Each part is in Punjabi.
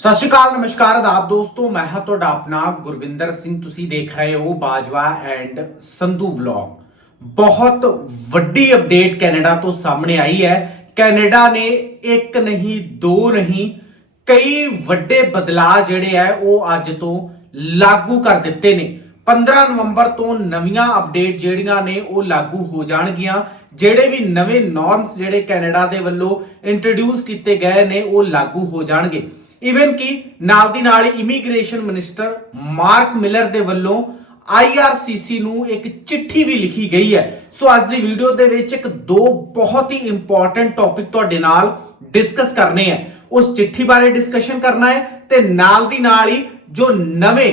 ਸਤਿ ਸ਼੍ਰੀ ਅਕਾਲ, ਨਮਸਕਾਰ, ਆਦਾਬ ਦੋਸਤੋ, ਮੈਂ ਹਾਂ ਤੁਹਾਡਾ ਆਪਣਾ ਗੁਰਵਿੰਦਰ ਸਿੰਘ। ਤੁਸੀਂ ਦੇਖ ਰਹੇ ਹੋ ਬਾਜਵਾ ਐਂਡ ਸੰਧੂ ਵਲੌਗ। ਬਹੁਤ ਵੱਡੀ ਅਪਡੇਟ ਕੈਨੇਡਾ ਤੋਂ ਸਾਹਮਣੇ ਆਈ ਹੈ। ਕੈਨੇਡਾ ਨੇ ਇੱਕ ਨਹੀਂ, ਦੋ ਨਹੀਂ, ਕਈ ਵੱਡੇ ਬਦਲਾਅ ਜਿਹੜੇ ਆ ਉਹ ਅੱਜ ਤੋਂ ਲਾਗੂ ਕਰ ਦਿੱਤੇ ਨੇ। 15 ਨਵੰਬਰ ਤੋਂ ਨਵੀਆਂ ਅਪਡੇਟ ਜਿਹੜੀਆਂ ਨੇ, ਉਹ ਲਾਗੂ ਹੋ ਜਾਣਗੀਆਂ। ਜਿਹੜੇ ਵੀ ਨਵੇਂ ਨਾਰਮਸ ਜਿਹੜੇ ਕੈਨੇਡਾ ਦੇ ਵੱਲੋਂ ਇੰਟਰੋਡਿਊਸ ਕੀਤੇ ਗਏ ਨੇ, ਉਹ ਲਾਗੂ ਹੋ ਜਾਣਗੇ। ਇਵਨ ਕਿ ਨਾਲ ਦੀ ਨਾਲ ਇਮੀਗ੍ਰੇਸ਼ਨ ਮਿਨਿਸਟਰ ਮਾਰਕ ਮਿਲਰ ਦੇ ਵੱਲੋਂ IRCC ਨੂੰ ਇੱਕ ਚਿੱਠੀ ਵੀ ਲਿਖੀ ਗਈ ਹੈ। ਸੋ ਅੱਜ ਦੀ ਵੀਡੀਓ ਦੇ ਵਿੱਚ ਇੱਕ ਦੋ ਬਹੁਤ ਹੀ ਇੰਪੋਰਟੈਂਟ ਟੌਪਿਕ ਤੁਹਾਡੇ ਨਾਲ ਡਿਸਕਸ ਕਰਨੇ ਆ ਉਸ ਚਿੱਠੀ ਬਾਰੇ ਡਿਸਕਸ਼ਨ ਕਰਨਾ ਹੈ ਤੇ ਨਾਲ ਦੀ ਨਾਲ ਹੀ ਜੋ ਨਵੇਂ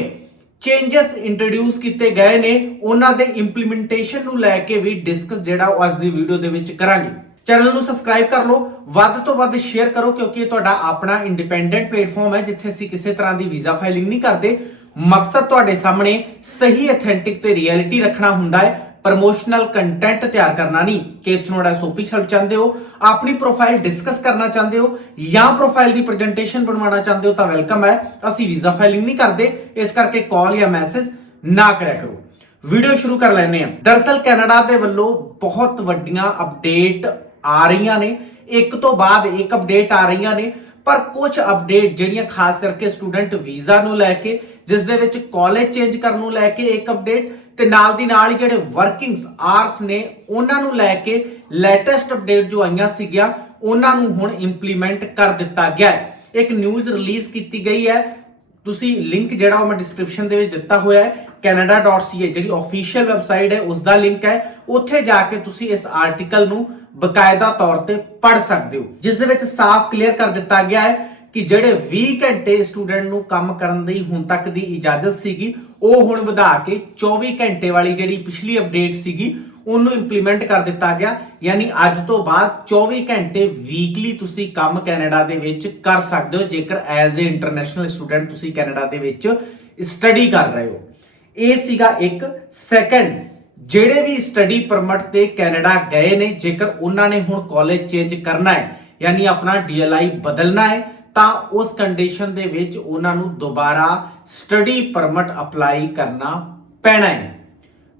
ਚੇਂਜਸ ਇੰਟਰੋਡਿਊਸ ਕੀਤੇ ਗਏ ਨੇ, ਉਹਨਾਂ ਦੇ ਇੰਪਲੀਮੈਂਟੇਸ਼ਨ ਨੂੰ ਲੈ ਕੇ ਵੀ ਡਿਸਕਸ ਜਿਹੜਾ ਉਹ ਅੱਜ ਦੀ ਵੀਡੀਓ ਦੇ ਵਿੱਚ ਕਰਾਂਗੇ। ਚੈਨਲ ਨੂੰ ਸਬਸਕ੍ਰਾਈਬ ਕਰ ਲਓ, ਵੱਧ ਤੋਂ ਵੱਧ ਸ਼ੇਅਰ ਕਰੋ, ਕਿਉਂਕਿ ਇਹ ਤੁਹਾਡਾ ਆਪਣਾ ਇੰਡੀਪੈਂਡੈਂਟ ਪਲੇਟਫਾਰਮ ਹੈ, ਜਿੱਥੇ ਅਸੀਂ ਕਿਸੇ ਤਰ੍ਹਾਂ ਦੀ ਵੀਜ਼ਾ ਫਾਈਲਿੰਗ ਨਹੀਂ ਕਰਦੇ। ਮਕਸਦ ਤੁਹਾਡੇ ਸਾਹਮਣੇ ਸਹੀ ਅਥੈਂਟਿਕ ਤੇ ਰਿਐਲਿਟੀ ਰੱਖਣਾ ਹੁੰਦਾ ਹੈ। ਪ੍ਰਮੋਸ਼ਨਲ ਕੰਟੈਂਟ ਤਿਆਰ ਕਰਨਾ ਨਹੀਂ। ਕਿ ਇਸ ਸੋਪੀ ਐਸਓਪੀ ਚਾਹੁੰਦੇ ਹੋ, ਆਪਣੀ ਪ੍ਰੋਫਾਈਲ ਡਿਸਕਸ ਕਰਨਾ ਚਾਹੁੰਦੇ ਹੋ, ਜਾਂ ਪ੍ਰੋਫਾਈਲ ਦੀ ਪ੍ਰੈਜੈਂਟੇਸ਼ਨ ਬਣਵਾਉਣਾ ਚਾਹੁੰਦੇ ਹੋ, ਤਾਂ ਵੈਲਕਮ ਹੈ। ਅਸੀਂ ਵੀਜ਼ਾ ਫਾਈਲਿੰਗ ਨਹੀਂ ਕਰਦੇ। ਇਸ ਕਰਕੇ ਕਾਲ ਜਾਂ ਮੈਸੇਜ ਨਾ ਕਰਿਆ ਕਰੋ। ਵੀਡੀਓ ਸ਼ੁਰੂ ਕਰ ਲੈਂਦੇ ਹਾਂ। ਦਰਅਸਲ ਕੈਨੇਡਾ ਦੇ ਵੱਲੋਂ ਬਹੁਤ ਵੱਡੀਆਂ ਅਪਡੇਟ ਆ ਰਹੀਆਂ ਨੇ। ਇੱਕ ਤੋਂ ਬਾਅਦ ਇੱਕ ਅਪਡੇਟ ਆ ਰਹੀਆਂ ਨੇ। ਪਰ ਕੁਝ ਅਪਡੇਟ ਜਿਹੜੀਆਂ ਖਾਸ ਕਰਕੇ ਸਟੂਡੈਂਟ ਵੀਜ਼ਾ ਨੂੰ ਲੈ ਕੇ, ਜਿਸ ਦੇ ਵਿੱਚ ਕਾਲਜ ਚੇਂਜ ਕਰਨ ਨੂੰ ਲੈ ਕੇ ਇੱਕ ਅਪਡੇਟ ਤੇ ਨਾਲ ਦੀ ਨਾਲ ਹੀ ਜਿਹੜੇ ਵਰਕਿੰਗਸ ਆਰਸ ਨੇ, ਉਹਨਾਂ ਨੂੰ ਲੈ ਕੇ ਲੇਟੈਸਟ ਅਪਡੇਟ ਜੋ ਆਈਆਂ ਸੀਗੀਆਂ, ਉਹਨਾਂ ਨੂੰ ਹੁਣ ਇੰਪਲੀਮੈਂਟ ਕਰ ਦਿੱਤਾ ਗਿਆ ਹੈ। ਇੱਕ ਨਿਊਜ਼ ਰਿਲੀਜ਼ ਕੀਤੀ ਗਈ ਹੈ। ਤੁਸੀਂ ਲਿੰਕ ਜਿਹੜਾ ਉਹ ਮੈਂ ਡਿਸਕ੍ਰਿਪਸ਼ਨ ਦੇ ਵਿੱਚ ਦਿੱਤਾ ਹੋਇਆ ਹੈ canada.ca ਜਿਹੜੀ ਅਫੀਸ਼ੀਅਲ ਵੈਬਸਾਈਟ ਹੈ ਉਸ ਦਾ ਲਿੰਕ ਹੈ। ਉੱਥੇ ਜਾ ਕੇ ਤੁਸੀਂ ਇਸ ਆਰਟੀਕਲ ਨੂੰ ਬਕਾਇਦਾ ਤੌਰ ਤੇ ਪੜ੍ਹ ਸਕਦੇ ਹੋ। ਜਿਸ ਦੇ ਵਿੱਚ ਸਾਫ਼ ਕਲੀਅਰ ਕਰ ਦਿੱਤਾ ਗਿਆ ਹੈ ਕਿ ਜਿਹੜੇ 20 ਘੰਟੇ ਸਟੂਡੈਂਟ ਨੂੰ ਕੰਮ ਕਰਨ ਦੀ ਹੁਣ ਤੱਕ ਦੀ ਇਜਾਜ਼ਤ ਸੀਗੀ, ਉਹ ਹੁਣ ਵਧਾ ਕੇ 24 ਘੰਟੇ ਵਾਲੀ ਜਿਹੜੀ ਪਿਛਲੀ ਅਪਡੇਟ ਸੀਗੀ, ਉਹਨੂੰ ਇੰਪਲੀਮੈਂਟ ਕਰ ਦਿੱਤਾ ਗਿਆ। ਯਾਨੀ ਅੱਜ ਤੋਂ ਬਾਅਦ 24 ਘੰਟੇ ਵੀਕਲੀ ਤੁਸੀਂ ਕੰਮ ਕੈਨੇਡਾ ਦੇ ਵਿੱਚ ਕਰ ਸਕਦੇ ਹੋ। ਜੇਕਰ ਐਜ਼ ਅ ਇੰਟਰਨੈਸ਼ਨਲ ਸਟੂਡੈਂਟ ਤੁਸੀਂ ਕੈਨੇਡਾ ਦੇ ਵਿੱਚ ਸਟੱਡੀ ਕਰ ਰਹੇ ਹੋ। ਇਹ ਸੀਗਾ ਇੱਕ ਸੈਕੰਡ ਜਿਹੜੇ ਵੀ ਸਟੱਡੀ ਪਰਮਿਟ ਤੇ ਕੈਨੇਡਾ ਗਏ ਨੇ, ਜੇਕਰ ਉਹਨਾਂ ਨੇ ਹੁਣ ਕਾਲਜ ਚੇਂਜ ਕਰਨਾ ਹੈ, ਯਾਨੀ ਆਪਣਾ ਡੀਐਲਆਈ ਬਦਲਣਾ ਹੈ, ਤਾਂ ਉਸ ਕੰਡੀਸ਼ਨ ਦੇ ਵਿੱਚ ਉਹਨਾਂ ਨੂੰ ਦੁਬਾਰਾ ਸਟੱਡੀ ਪਰਮਿਟ ਅਪਲਾਈ ਕਰਨਾ ਪੈਣਾ ਹੈ।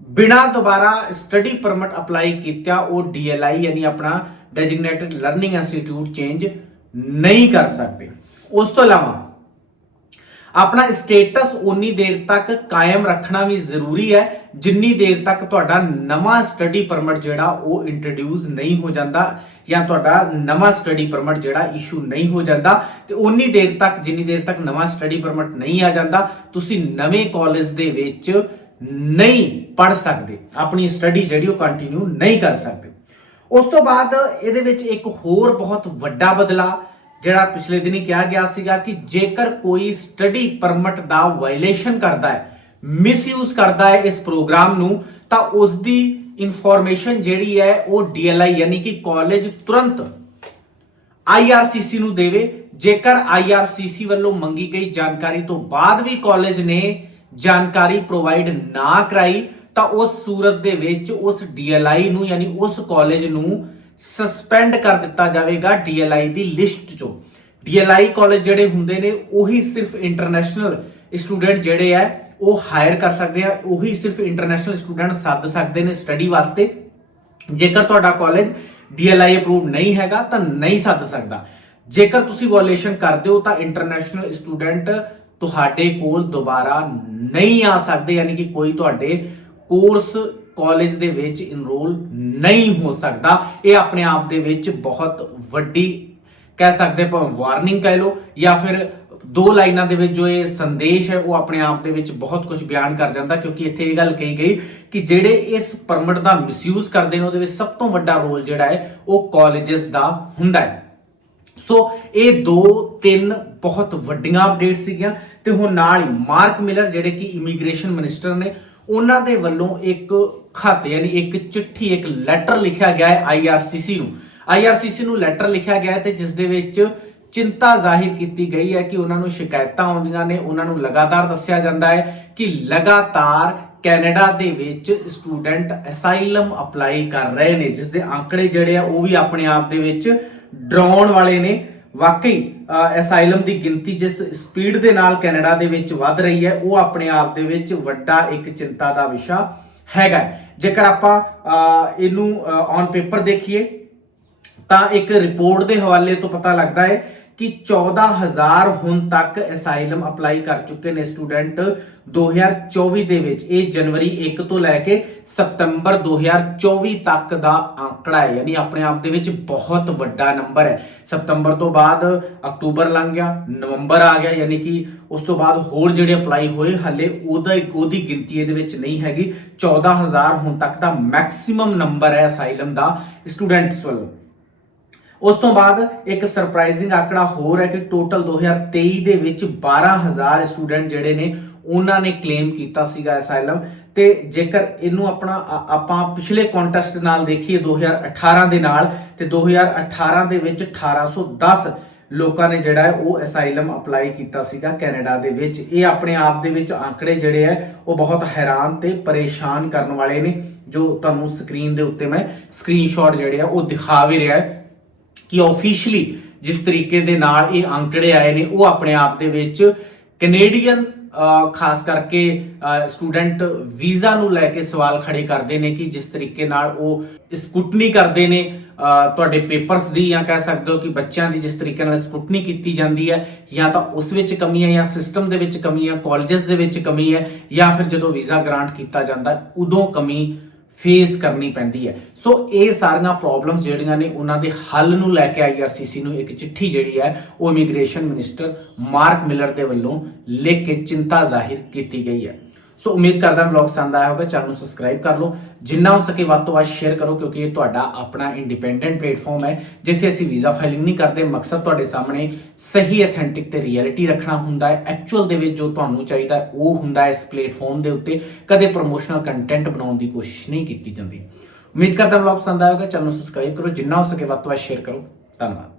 ਬਿਨਾ ਦੁਬਾਰਾ ਸਟੱਡੀ ਪਰਮਿਟ ਅਪਲਾਈ ਕੀਤਾ, ਉਹ ਡੀਐਲਆਈ ਯਾਨੀ ਆਪਣਾ ਡੈਜ਼ਿਗਨੇਟਡ ਲਰਨਿੰਗ ਇੰਸਟੀਟਿਊਟ ਚੇਂਜ ਨਹੀਂ ਕਰ ਸਕਦੇ। ਉਸ ਤੋਂ ਇਲਾਵਾ, ਆਪਣਾ ਸਟੇਟਸ ਉਨੀ ਦੇਰ ਤੱਕ ਕਾਇਮ ਰੱਖਣਾ ਵੀ ਜ਼ਰੂਰੀ ਹੈ ਜਿੰਨੀ ਦੇਰ ਤੱਕ ਤੁਹਾਡਾ ਨਵਾਂ ਸਟੱਡੀ ਪਰਮਿਟ ਜਿਹੜਾ ਉਹ ਇੰਟਰੋਡਿਊਸ ਨਹੀਂ ਹੋ ਜਾਂਦਾ ਜਾਂ ਤੁਹਾਡਾ ਨਵਾਂ ਸਟੱਡੀ ਪਰਮਿਟ ਜਿਹੜਾ ਇਸ਼ੂ ਨਹੀਂ ਹੋ ਜਾਂਦਾ ਤੇ ਉਨੀ ਦੇਰ ਤੱਕ, ਜਿੰਨੀ ਦੇਰ ਤੱਕ ਨਵਾਂ ਸਟੱਡੀ ਪਰਮਿਟ ਨਹੀਂ ਆ ਜਾਂਦਾ, ਤੁਸੀਂ ਨਵੇਂ ਕਾਲਜ ਦੇ ਵਿੱਚ ਨਹੀਂ ਪੜ ਸਕਦੇ। ਆਪਣੀ ਸਟੱਡੀ ਜਿਹੜੀ ਉਹ ਕੰਟੀਨਿਊ ਨਹੀਂ ਕਰ ਸਕਦੇ। ਉਸ ਤੋਂ ਬਾਅਦ ਇਹਦੇ ਵਿੱਚ ਇੱਕ ਹੋਰ ਬਹੁਤ ਵੱਡਾ ਬਦਲਾਅ ਜਿਹੜਾ ਪਿਛਲੇ ਦਿਨੀ ਕਿਹਾ ਗਿਆ ਸੀਗਾ ਕਿ ਜੇਕਰ ਕੋਈ ਸਟੱਡੀ ਪਰਮਿਟ ਦਾ ਵਾਇਲੇਸ਼ਨ ਕਰਦਾ ਹੈ ਮਿਸਯੂਜ਼ ਕਰਦਾ ਹੈ ਇਸ ਪ੍ਰੋਗਰਾਮ ਨੂੰ, ਤਾਂ ਉਸ ਦੀ ਇਨਫੋਰਮੇਸ਼ਨ ਜਿਹੜੀ ਹੈ ਉਹ ਡੀਐਲਆਈ ਯਾਨੀ ਕਿ ਕਾਲਜ ਤੁਰੰਤ IRCC ਨੂੰ ਦੇਵੇ। ਜੇਕਰ IRCC ਵੱਲੋਂ ਮੰਗੀ ਗਈ ਜਾਣਕਾਰੀ ਤੋਂ ਬਾਅਦ ਵੀ ਕਾਲਜ ਨੇ ਜਾਣਕਾਰੀ ਪ੍ਰੋਵਾਈਡ ਨਾ ਕਰਾਈ, ਤਾਂ ਉਸ ਸੂਰਤ ਦੇ ਵਿੱਚ ਉਸ DLI ਨੂੰ ਯਾਨੀ ਉਸ ਕਾਲਜ ਨੂੰ ਸਸਪੈਂਡ ਕਰ ਦਿੱਤਾ ਜਾਵੇਗਾ DLI ਦੀ ਲਿਸਟ ਚੋਂ। DLI ਕਾਲਜ ਜਿਹੜੇ ਹੁੰਦੇ ਨੇ, ਉਹੀ ਸਿਰਫ ਇੰਟਰਨੈਸ਼ਨਲ ਸਟੂਡੈਂਟ ਜਿਹੜੇ ਆ ਉਹ ਹਾਇਰ ਕਰ ਸਕਦੇ ਆ, ਉਹੀ ਸਿਰਫ ਇੰਟਰਨੈਸ਼ਨਲ ਸਟੂਡੈਂਟ ਸੱਦ ਸਕਦੇ ਨੇ ਸਟੱਡੀ ਵਾਸਤੇ। ਜੇਕਰ ਤੁਹਾਡਾ ਕਾਲਜ DLI ਅਪਰੂਵ ਨਹੀਂ ਹੈਗਾ, ਤਾਂ ਨਹੀਂ ਸੱਦ ਸਕਦਾ। ਜੇਕਰ ਤੁਸੀਂ ਵਾਇਓਲੇਸ਼ਨ ਕਰਦੇ ਹੋ, ਤਾਂ ਇੰਟਰਨੈਸ਼ਨਲ ਸਟੂਡੈਂਟ ਤੁਹਾਡੇ ਕੋਲ ਦੁਬਾਰਾ ਨਹੀਂ ਆ ਸਕਦੇ, ਯਾਨੀ ਕਿ ਕੋਈ ਤੁਹਾਡੇ ਕੋਰਸ ਕਾਲਜ ਦੇ ਵਿੱਚ ਇਨਰੋਲ ਨਹੀਂ ਹੋ ਸਕਦਾ। ਇਹ ਆਪਣੇ ਆਪ ਦੇ ਵਿੱਚ ਬਹੁਤ ਵੱਡੀ, ਕਹਿ ਸਕਦੇ ਭਾਵੇਂ ਵਾਰਨਿੰਗ ਕਹਿ ਲਓ, ਜਾਂ ਫਿਰ ਦੋ ਲਾਈਨਾਂ ਦੇ ਵਿੱਚ ਜੋ ਇਹ ਸੰਦੇਸ਼ ਹੈ, ਉਹ ਆਪਣੇ ਆਪ ਦੇ ਵਿੱਚ ਬਹੁਤ ਕੁਝ ਬਿਆਨ ਕਰ ਜਾਂਦਾ, ਕਿਉਂਕਿ ਇੱਥੇ ਇਹ ਗੱਲ ਕਹੀ ਗਈ ਕਿ ਜਿਹੜੇ ਇਸ ਪਰਮਿਟ ਦਾ ਮਿਸਯੂਜ਼ ਕਰਦੇ ਨੇ, ਉਹਦੇ ਵਿੱਚ ਸਭ ਤੋਂ ਵੱਡਾ ਰੋਲ ਜਿਹੜਾ ਹੈ, ਉਹ ਕਾਲਜਸ ਦਾ ਹੁੰਦਾ ਹੈ। ਸੋ ਇਹ ਦੋ ਤਿੰਨ ਬਹੁਤ ਵੱਡੀਆਂ ਅਪਡੇਟ ਸੀਗੀਆਂ, ਤੇ ਹੁਣ ਨਾਲ ਹੀ ਮਾਰਕ ਮਿਲਰ, ਜਿਹੜੇ ਕਿ ਇਮੀਗ੍ਰੇਸ਼ਨ ਮਿਨਿਸਟਰ ਨੇ, ਉਹਨਾਂ ਦੇ ਵੱਲੋਂ ਇੱਕ ਖਤ, ਯਾਨੀ ਇੱਕ ਚਿੱਠੀ, ਇੱਕ ਲੈਟਰ ਲਿਖਿਆ ਗਿਆ ਹੈ IRCC ਨੂੰ। IRCC ਨੂੰ ਲੈਟਰ ਲਿਖਿਆ ਗਿਆ ਹੈ ਤੇ ਜਿਸ ਦੇ ਵਿੱਚ ਚਿੰਤਾ ਜ਼ਾਹਿਰ ਕੀਤੀ ਗਈ ਹੈ ਕਿ ਉਹਨਾਂ ਨੂੰ ਸ਼ਿਕਾਇਤਾਂ ਆਉਂਦੀਆਂ ਨੇ, ਉਹਨਾਂ ਨੂੰ ਲਗਾਤਾਰ ਦੱਸਿਆ ਜਾਂਦਾ ਹੈ ਕਿ ਲਗਾਤਾਰ ਕੈਨੇਡਾ ਦੇ ਵਿੱਚ ਸਟੂਡੈਂਟ ਅਸਾਈਲਮ ਅਪਲਾਈ ਕਰ ਰਹੇ ਨੇ, ਜਿਸ ਦੇ ਆંકੜੇ ਜਿਹੜੇ ਆ ਉਹ ਵੀ ਆਪਣੇ ਆਪ ਦੇ ਵਿੱਚ ਡਰਾਉਣ ਵਾਲੇ ਨੇ। ਵਾਕਈ ਅਸਾਈਲਮ ਦੀ ਗਿਣਤੀ ਜਿਸ ਸਪੀਡ ਦੇ ਨਾਲ ਕੈਨੇਡਾ ਦੇ ਵਿੱਚ ਵੱਧ ਰਹੀ ਹੈ, ਉਹ ਆਪਣੇ ਆਪ ਦੇ ਵਿੱਚ ਵੱਡਾ ਇੱਕ ਚਿੰਤਾ ਦਾ ਵਿਸ਼ਾ ਹੈਗਾ ਜੇਕਰ ਆਪਾਂ ਇਹਨੂੰ ਔਨ ਪੇਪਰ ਦੇਖੀਏ ਤਾਂ ਇੱਕ ਰਿਪੋਰਟ ਦੇ ਹਵਾਲੇ ਤੋਂ ਪਤਾ ਲੱਗਦਾ ਹੈ ਕਿ 14000 ਹੁਣ ਤੱਕ ਅਸਾਈਲਮ ਅਪਲਾਈ ਕਰ ਚੁੱਕੇ ਨੇ ਸਟੂਡੈਂਟ 2024 ਦੇ ਵਿੱਚ। ਇਹ ਜਨਵਰੀ 1 ਤੋਂ ਲੈ ਕੇ ਸਤੰਬਰ 2024 ਤੱਕ ਦਾ ਆંકੜਾ ਹੈ। ਯਾਨੀ ਆਪਣੇ ਆਪ ਦੇ ਵਿੱਚ ਬਹੁਤ ਵੱਡਾ ਨੰਬਰ ਹੈ। ਸਤੰਬਰ ਤੋਂ ਬਾਅਦ ਅਕਤੂਬਰ ਲੰਘ ਗਿਆ, ਨਵੰਬਰ ਆ ਗਿਆ, ਯਾਨੀ ਕਿ ਉਸ ਤੋਂ ਬਾਅਦ ਹੋਰ ਜਿਹੜੇ ਅਪਲਾਈ ਹੋਏ, ਹੱਲੇ ਉਹਦਾ ਇੱਕ ਉਹਦੀ ਗਿਣਤੀ ਇਹਦੇ ਵਿੱਚ ਨਹੀਂ ਹੈਗੀ। 14000 ਹੁਣ ਤੱਕ ਦਾ ਮੈਕਸਿਮਮ ਨੰਬਰ ਹੈ ਅਸਾਈਲਮ ਦਾ ਸਟੂਡੈਂਟਸ ਵੱਲੋਂ। ਉਸ ਤੋਂ ਬਾਅਦ ਇੱਕ ਸਰਪ੍ਰਾਈਜ਼ਿੰਗ ਆંકੜਾ ਹੋਰ ਹੈ ਕਿ ਟੋਟਲ 2023 ਦੇ ਵਿੱਚ 12000 ਸਟੂਡੈਂਟ ਜਿਹੜੇ ਨੇ, ਉਹਨਾਂ ਨੇ ਕਲੇਮ ਕੀਤਾ ਸੀਗਾ ਅਸਾਈਲਮ ਤੇ ਜੇਕਰ ਇਹਨੂੰ ਆਪਣਾ ਆਪਾਂ ਪਿਛਲੇ ਕੰਟੈਸਟ ਨਾਲ ਦੇਖੀਏ 2018 ਦੇ ਨਾਲ, ਤੇ 2018 ਦੇ ਵਿੱਚ 1810 ਲੋਕਾਂ ਨੇ ਜਿਹੜਾ ਹੈ ਉਹ ਅਸਾਈਲਮ ਅਪਲਾਈ ਕੀਤਾ ਸੀਗਾ ਕੈਨੇਡਾ ਦੇ ਵਿੱਚ। ਇਹ ਆਪਣੇ ਆਪ ਦੇ ਵਿੱਚ ਆંકੜੇ ਜਿਹੜੇ ਹੈ, ਉਹ ਬਹੁਤ ਹੈਰਾਨ ਤੇ ਪਰੇਸ਼ਾਨ ਕਰਨ ਵਾਲੇ ਨੇ, ਜੋ ਤੁਹਾਨੂੰ ਸਕਰੀਨ ਦੇ ਉੱਤੇ ਮੈਂ ਸਕਰੀਨਸ਼ਾਟ ਜਿਹੜੇ ਆ ਉਹ ਦਿਖਾ ਵੀ ਰਿਹਾ ਹੈ। ਕਿ ਆਫੀਸ਼ੀਅਲੀ ਜਿਸ ਤਰੀਕੇ ਦੇ ਨਾਲ ਇਹ ਅੰਕੜੇ ਆਏ ਨੇ, ਉਹ ਆਪਣੇ ਆਪ ਦੇ ਵਿੱਚ ਕੈਨੇਡੀਅਨ ਖਾਸ ਕਰਕੇ ਸਟੂਡੈਂਟ ਵੀਜ਼ਾ ਨੂੰ ਲੈ ਕੇ ਸਵਾਲ ਖੜੇ ਕਰਦੇ ਨੇ ਕਿ ਜਿਸ ਤਰੀਕੇ ਨਾਲ ਉਹ ਸਕੂਟਨੀ ਕਰਦੇ ਨੇ ਤੁਹਾਡੇ ਪੇਪਰਸ ਦੀ ਜਾਂ ਕਹਿ ਸਕਦੇ ਹੋ ਕਿ ਬੱਚਿਆਂ ਦੀ ਜਿਸ ਤਰੀਕੇ ਨਾਲ ਸਕੂਟਨੀ ਕੀਤੀ ਜਾਂਦੀ ਹੈ, ਜਾਂ ਤਾਂ ਉਸ ਵਿੱਚ ਕਮੀ ਹੈ ਜਾਂ ਸਿਸਟਮ ਦੇ ਵਿੱਚ ਕਮੀ ਹੈ ਕਾਲਜਸ ਦੇ ਵਿੱਚ ਕਮੀ ਹੈ, ਜਾਂ ਫਿਰ ਜਦੋਂ ਵੀਜ਼ਾ ਗ੍ਰਾਂਟ ਕੀਤਾ ਜਾਂਦਾ ਉਦੋਂ ਕਮੀ ਫੇਸ ਕਰਨੀ ਪੈਂਦੀ ਹੈ। ਸੋ ਇਹ ਸਾਰੀਆਂ ਪ੍ਰੋਬਲਮਸ ਜਿਹੜੀਆਂ ਨੇ, ਉਹਨਾਂ ਦੇ ਹੱਲ ਨੂੰ ਲੈ ਕੇ ਆਈਆਰਸੀਸੀ ਨੂੰ ਇੱਕ ਚਿੱਠੀ ਜਿਹੜੀ ਹੈ, ਉਹ ਇਮੀਗ੍ਰੇਸ਼ਨ ਮਿਨਿਸਟਰ ਮਾਰਕ ਮਿਲਰ ਦੇ ਵੱਲੋਂ ਲਿਖ ਕੇ ਚਿੰਤਾ ਜ਼ਾਹਿਰ ਕੀਤੀ ਗਈ ਹੈ। ਸੋ ਉਮੀਦ ਕਰਦਾ ਹਾਂ ਵਲੌਗ ਪਸੰਦ ਆਇਆ ਹੋਵੇਗਾ ਚੈਨਲ ਨੂੰ ਸਬਸਕ੍ਰਾਈਬ ਕਰ ਲਓ। ਜਿੰਨਾ ਹੋ ਸਕੇ ਵੱਧ ਤੋਂ ਵੱਧ ਸ਼ੇਅਰ ਕਰੋ, ਕਿਉਂਕਿ ਇਹ ਤੁਹਾਡਾ ਆਪਣਾ ਇੰਡੀਪੈਂਡੈਂਟ ਪਲੇਟਫਾਰਮ ਹੈ। ਜਿੱਥੇ ਅਸੀਂ ਵੀਜ਼ਾ ਫਾਈਲਿੰਗ ਨਹੀਂ ਕਰਦੇ, ਮਕਸਦ ਤੁਹਾਡੇ ਸਾਹਮਣੇ ਸਹੀ ਅਥੈਂਟਿਕ ਤੇ ਰਿਐਲਿਟੀ ਰੱਖਣਾ ਹੁੰਦਾ ਹੈ। ਐਕਚੁਅਲ ਦੇ ਵਿੱਚ ਜੋ ਤੁਹਾਨੂੰ ਚਾਹੀਦਾ ਉਹ ਹੁੰਦਾ ਹੈ ਇਸ ਪਲੇਟਫਾਰਮ ਦੇ ਉੱਤੇ। ਕਦੇ ਪ੍ਰੋਮੋਸ਼ਨਲ ਕੰਟੈਂਟ ਬਣਾਉਣ ਦੀ ਕੋਸ਼ਿਸ਼ ਨਹੀਂ ਕੀਤੀ ਜਾਂਦੀ। ਉਮੀਦ ਕਰਦਾ ਹਾਂ ਵਲੌਗ ਪਸੰਦ ਆਇਆ ਹੋਵੇਗਾ ਚੈਨਲ ਨੂੰ ਸਬਸਕ੍ਰਾਈਬ ਕਰੋ। ਜਿੰਨਾ ਹੋ ਸਕੇ ਵੱਧ ਤੋਂ ਵੱਧ ਸ਼ੇਅਰ ਕਰੋ। ਧੰਨਵਾਦ।